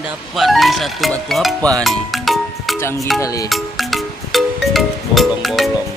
dapat nih satu batu apa nih? Canggih kali. Bolong-bolong.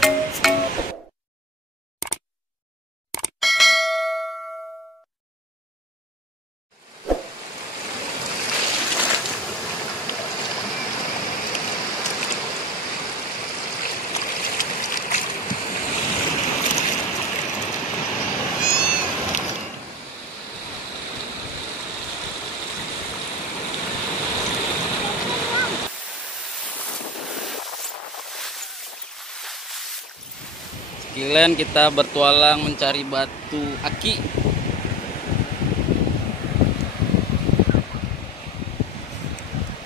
Sekalian kita bertualang mencari batu aki.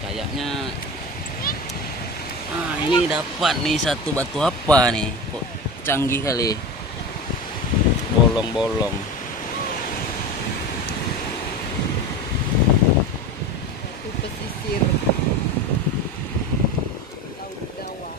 Kayaknya ini dapat nih satu batu apa nih? Kok canggih kali. Bolong-bolong. Batu pesisir Laut Dawa.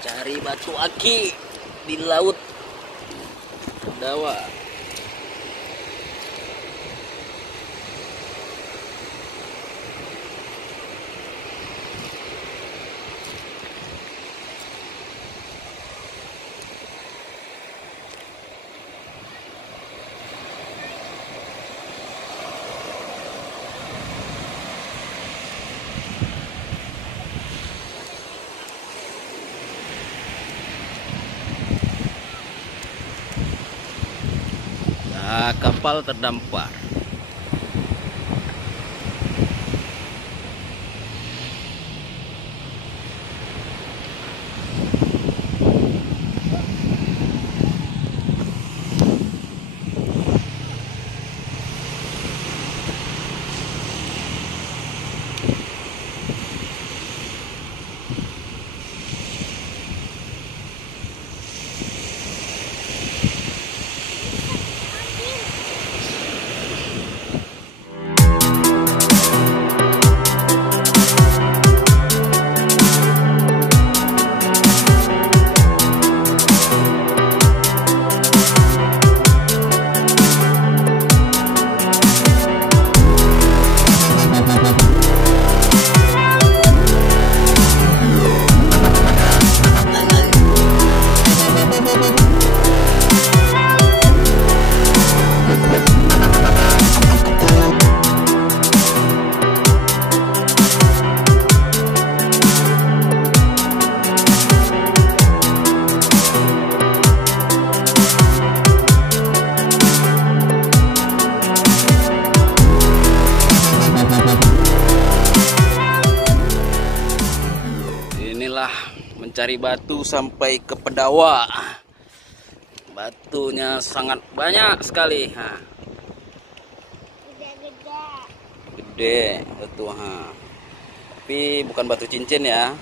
Cari batu aki di Laut Dawa. Kapal terdampar. Mencari batu sampai ke Pedawa. Batunya sangat banyak sekali. Gede batu. Tapi bukan batu cincin ya.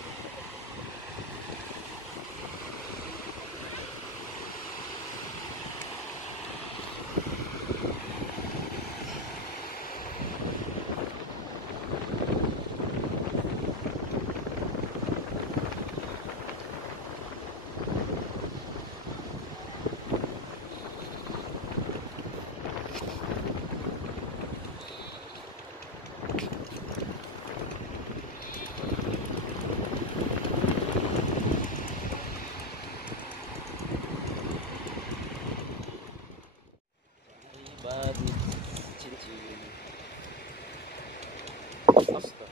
Batu cincin. Astaga.